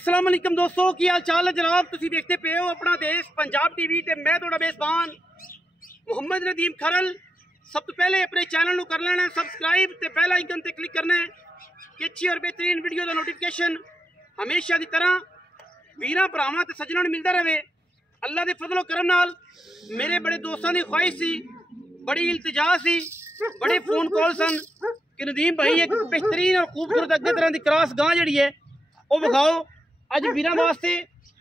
अस्सलाम वालेकुम दोस्तों, की हाल चाल है जनाब। तुसी देखते पे हो अपना देश पंजाब टीवी ते मैं थोड़ा मेजबान मुहम्मद नदीम खरल। सब तो पहले अपने चैनल को कर लेना सबसक्राइब ते बेल आइकन ते क्लिक करना है कि अच्छी और बेहतरीन वीडियो का नोटिफिकेशन हमेशा की तरह वीरां भरावां ते सज्जनां नूं मिलता रहे। अल्लाह के फजलो करम नाल मेरे बड़े दोस्तों की ख्वाहिश सी, बड़ी इल्तिजा सी, बड़े फोन कॉल सन कि नदीम भाई एक बेहतरीन और खूबसूरत अगे तरह की क्रॉस गां जी है वो विखाओ। अज वीरां वास्ते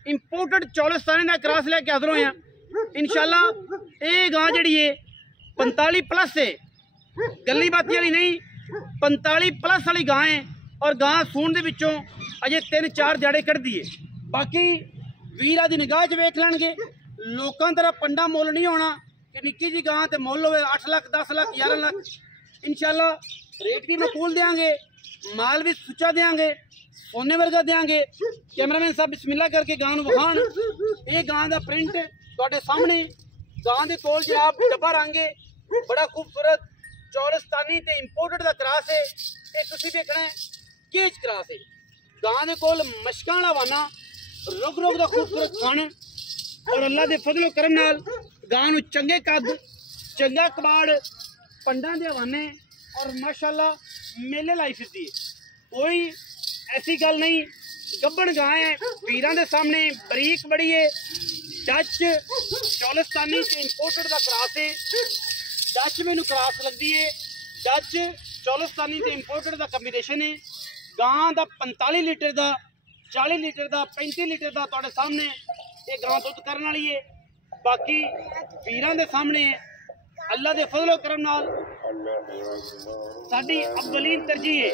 इंपोर्टेड चौलिस्तानी का क्रॉस लैके हाजिर होए हैं इंशाल्लाह। ये गां जी है 45 प्लस है, गली बाती वाली नहीं, 45 प्लस वाली गां है और गां सून दे विचों अजे 3-4 जाड़े कढ़दी है। बाकी वीर दी निगाह च वेख लैणगे, लोकां तरह पंडा मुल नहीं होना कि निक्की जी गां ते मुल होवे 8 लाख 10 लाख 11 लाख। इंशाल्लाह रेट भी मकूल देंगे, माल भी सुचा देंगे, सोने वर्गा देंगे। कैमरामैन साहब बिस्मिल्लाह करके गां नूं विखाण। ये गां दा प्रिंट तुहाडे सामने, गां दे कोल जनाब डब्बा रंग है, बड़ा खूबसूरत चौलिस्तानी ते इंपोर्टेड दा क्रॉस है। ये तुसीं देखना है केज क्रॉस है। गां दे कोल मशकां वाला वाना, रुग रुग दा खूबसूरत खान और अल्लाह दे फजलो करम नाल गां नूं चंगे कद, चंगा कबाड़, पंडां दे हवाने और माशाअल्लाह मेले लाई फिरदी है। कोई ऐसी गल नहीं, गब्बन गां है, वीरां दे सामने बरीक बड़ी है। डच चौलिस्तानी ते इंपोर्टेड दा क्रॉस है। डच मैनू क्रॉस लगती है, डच चौलिस्तानी ते इंपोर्टेड दा कॉम्बिनेशन है। गां दा 45 लीटर दा, 40 लीटर दा, 35 लीटर दा तुहाडे सामने ये गां दुध करने वाली है। बाकी वीरां दे सामने अल्लाह दे फजलो करम नाल साडी अव्वलीन तरजीह है।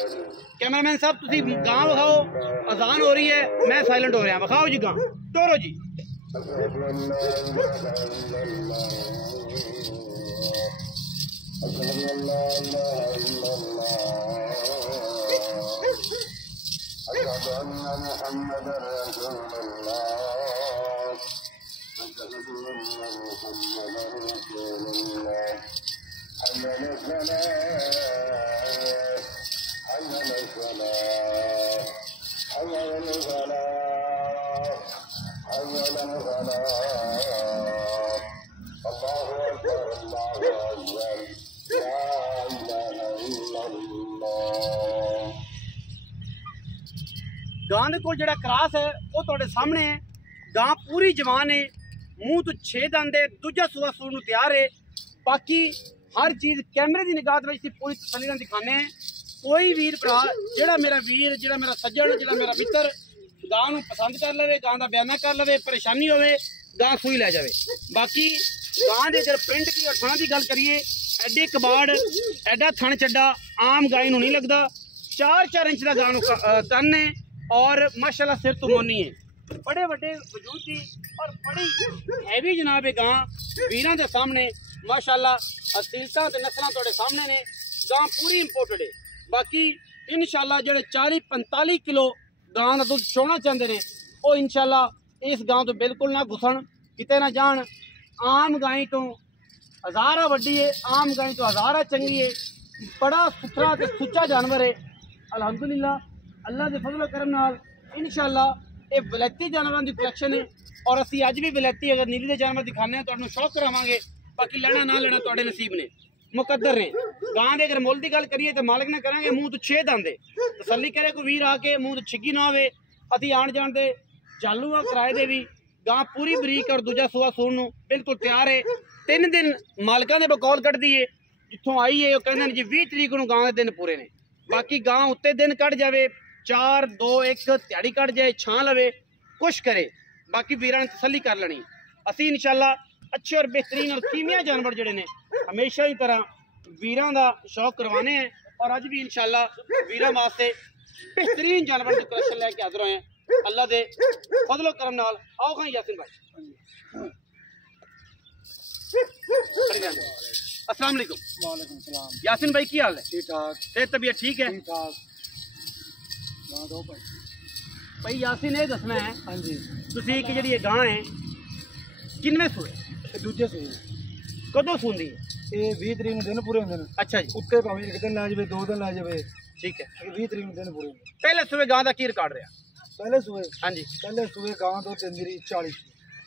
कैमरामैन साहब तुसी गां विखाओ, अजान हो रही है, मैं साइलेंट हो रहा। विखाओ जी गां, टोरो जी। गां दे कोल जिहड़ा क्रॉस है वो तुहाडे सामने है। गां पूरी जवान है, मूँह तो 6 दंद है, दूजा सूआ सूर नूं तैयार है। बाकी हर चीज़ कैमरे की निगाह में पूरी तसल्ली नाल दिखाने हैं। कोई वीर भरा जिहड़ा मेरा वीर, जिहड़ा मेरा सज्जन, जिहड़ा मेरा मित्र गां नूं पसंद कर लवे, गां दा बयाना कर लवे, परेशानी होवे गां सूई लै जावे। बाकी गां दे अगर प्रिंट की और थणा की गल करिए, एडे कबाड़, एडा थण चड्डा आम गाय नूं नहीं लगता। 4-4 इंच का गां नूं तन है और माशाल्लाह सिर तो मोनी है, बड़े बड़े वजूद की और बड़ी हैवी जनाब गां वीरां दे सामने माशाल्लाह असीलतां ते नस्लां तुहाडे सामने ने। गां पूरी इंपोर्टेड है। बाकी इंशाल्लाह जेडे 40-45 किलो गां दा दुध चोना चाहते हैं वो इंशाल्लाह इस गां तो बिल्कुल ना घुसन, किते ना जान। आम गाय तो हज़ारा वड्डी है, आम गाय तो हज़ारा चंगी है। बड़ा सुथरा ते सुच्चा जानवर है अल्हम्दुलिल्लाह। अल्लाह के फजलो करम नाल इंशाल्लाह ये वलैती जानवरों की कलैक्शन है और असी अज भी वलैती अगर नीली के जानवर दिखाने तो शौक करावांगे। बाकी लेना ना लेना तुहाडे नसीब ने, मुकद्दर ने। गां दे अगर मुल की गल करिए तो मालिक ने करांगे मूँह तो 6 दंद है। तसल्ली करे कोई वीर आके मूँह तो छिग्गी ना होवे। अति आण जाण दे चालू आ किराए दे भी गां पूरी बरीक और दूजा सूआ सूण नूं बिल्कुल तैयार है। 3 दिन मालिकां दे बकौल कटदी है, जिथों आई है वो कहंदे ने जी 20 तरीक नूं गां दे दिन पूरे ने। बाकी गां उत्ते दिन कट जावे, 4-2-1 दिहाड़ी कट जाए, छां लवे, कुछ करे, बाकी वीरां ने तसल्ली कर लेनी। असी इंशाल्लाह अच्छे और बेहतरीन और कीमिया जानवर जड़े ने हमेशा की तरह वीरां दा शौक करवाने हैं और अज भी इंशाल्लाह वीरां वास्ते बेहतरीन जानवर की कलेक्शन लैके हाजिर होए हैं अल्लाह दे फजलो करम नाल। आओ खां यासिन भाई। अस्सलाम वालेकुम। वालेकुम सलाम। यासिन भाई की हाल है? ठीक ठाक। सेहत तबीयत ठीक है? ठीक ठाक। भाई यासिन ये दसना है, हाँ जी, तुसी कि जिहड़ी गां है किनवें सूए? दूजे सूए। कदों सूंदी है? ये 20 तरीक दिन पूरे होंगे। अच्छा जी। उत्ते भावें 1 दिन लै जाए, 2 दिन लै जाए, ठीक है। 20 तरीक दिन पूरे होंगे। पहले सूए गां दा की रिकॉर्ड रहा? पहले सुबह हाँ जी गां तो दिंदी रही 40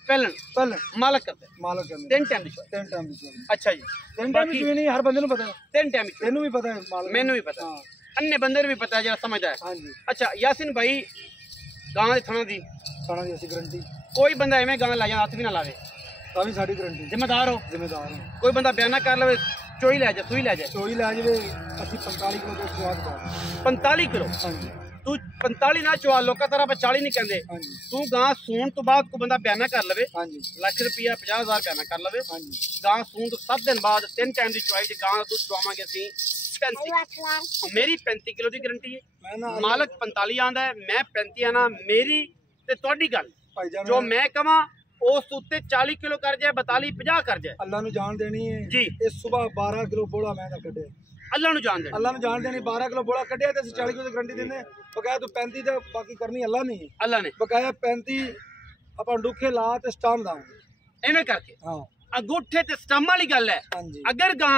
पहलन पहले मालक करते मालक कहंदे 3 टाइम दी चोई। 3 टाइम दी चोई। अच्छा जी 3 टाइम दी चोई नहीं हर बंदे नूं पता है। 3 टाइम तेनू भी पता है मालक मैनू भी पता हाँ अन्य बंदे भी पता है जरा समझदा है। हाँ जी अच्छा यासिन भाई गां दे थणा दी साना दी ऐसी गारंटी कोई बंदा एवें गां ला जा हाथ भी ना लावे तावी साडी गारंटी जिम्मेदार हो जिम्मेदार है। कोई बंदा बयाना कर लवे चोई ले जा सुई ले जा चोई लै जावे असि 45 किलो तो स्वाद पा 45 किलो हाँ जी तू 45 ना चवा लोका तरह पर 40 नहीं कहंदे हाँ जी तू गां सूण तो बाद को बंदा बयाना कर लवे हाँ जी ਲੱਖ रुपया 50,000 बयाना कर लवे हाँ जी गां सूण तो 7 दिन बाद 3 टाइम दी चवाई ते गां दा दूध चवावांगे ਅਸੀਂ 35 मेरी 35 किलो दी गारंटी है मैं ना मालक 45 आंदा है मैं 35 आना मेरी ते ਤੁਹਾਡੀ ਗੱਲ भाईजान जो मैं कमा उस उत्ते 40 किलो कर जाए 42 50 कर जाए अल्लाह नु जान देनी है जी इस सुबह 12 किलो बोला मैं ना कड्डे अल्लाह नु जान दे अल्लाह नु जान देनी 12 किलो बोला कड्डिया ते 40 किलो दी गारंटी देने बकाया तू 35 ते बाकी करनी अल्लाह नहीं अल्लाह ने बकाया 35 ਆਪਾਂ ਡੁੱਖੇ ਲਾ ਤੇ ਸਟਾਮ ਦਾਂਗੇ एवें करके ਹਾਂ अंगूठे ते स्टम वाली गल है ਹਾਂਜੀ अगर गां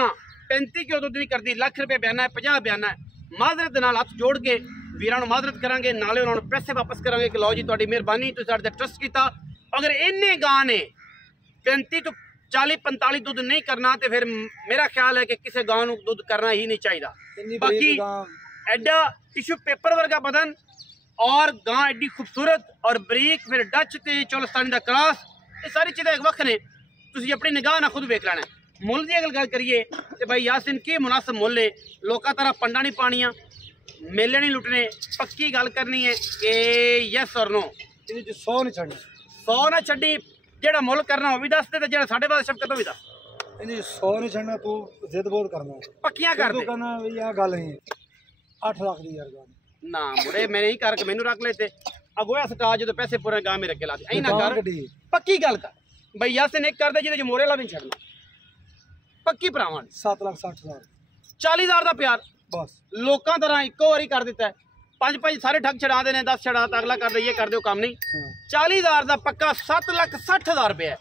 35 किलो दुध नहीं करती ਲੱਖ रुपए बयाना है 50 बयाना है माजरत दे नाल हाथ जोड़ के वीरां नु माजरत करांगे नाले उन्हां नु पैसे वापस करांगे कि लो जी तुहाडी मेहरबानी तुसीं साडे ते ट्रस्ट कीता अगर इन्ने गां ने 35 तो 40 45 दुध नहीं करना तो फिर मेरा ख्याल है कि किसी गां नु दुध करना ही नहीं चाहिए ਇੰਨੀ बाकी ਬਰੀਕ ਗਾਂ एडा टिश्यू पेपर वर्गा बदन और गां एडी खूबसूरत और बरीक फिर डच ते चोलस्तानी दा क्रास ये सारी चीज़ां एक वक्त ने तुसीं अपनी निगाह नाल खुद वेख लेना मुल दी अगर गल करिए तो भाई यासिन के मुनासिब मुल है लोकां तरह पंडा नहीं पानियां मेले नहीं लुटने पक्की गल करनी है कि यस और नो ਇਹਦੇ ਚ 100 ਨਹੀਂ ਛੱਡਣਾ 100 ना छड्डी जेड़ा मुल करना वो भी दस दे ते जेड़ा साढ़े बाद शफकत भी दस ਇਹਦੇ ਚ 100 ਨਹੀਂ ਛੱਡਣਾ ਤੂੰ ਜ਼ਿੱਦ ਬਹੁਤ ਕਰਨਾ पक्कियां कर ਤੂੰ दे ਕਹਿੰਦਾ ਵੀ ਆਹ ਗੱਲ ਨਹੀਂ 8 ਲੱਖ ਦੀ ਯਾਰ ਗਾਂ ना मुड़े मैं नहीं करके मैनू रख लेते अगोया सटा जो पैसे पूरे गांव में रख के ला दे ऐ ना कर ਗੱਡੀ पक्की गल कर भाई यासिन एक कर दे जिहदे च मोरे ला भी नहीं छड्डना पक्की भरावां 7 ਲੱਖ 60 ਹਜ਼ਾਰ 40,000 दा प्यार ਬਸ लोकां तरह इक्को वारी कर दिता है 5 सारे ठग छड़ा देने 10 छड़ा तो अगला कर दे ये कर दो काम नहीं ਹਾਂ 40,000 दा पक्का 7,60,000 रुपया है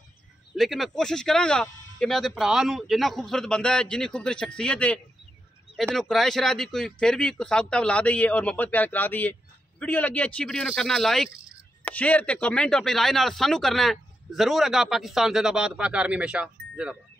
लेकिन मैं कोशिश करांगा कि मैं अपने भरा नूं जिन्ना खूबसूरत बंदा है जिन्नी खूबसूरत शख्सियत है इधर किराए शराय दी कोई फिर भी हिसाब किताब ला दईए और मोहब्बत प्यार करा दईए वीडियो लगी अच्छी वीडियो ने करना लाइक शेयर ते कमेंट अपनी राय नाल सानू करना है जरूर अगा पाकिस्तान जिंदाबाद पाक आर्मी हमेशा जिंदाबाद।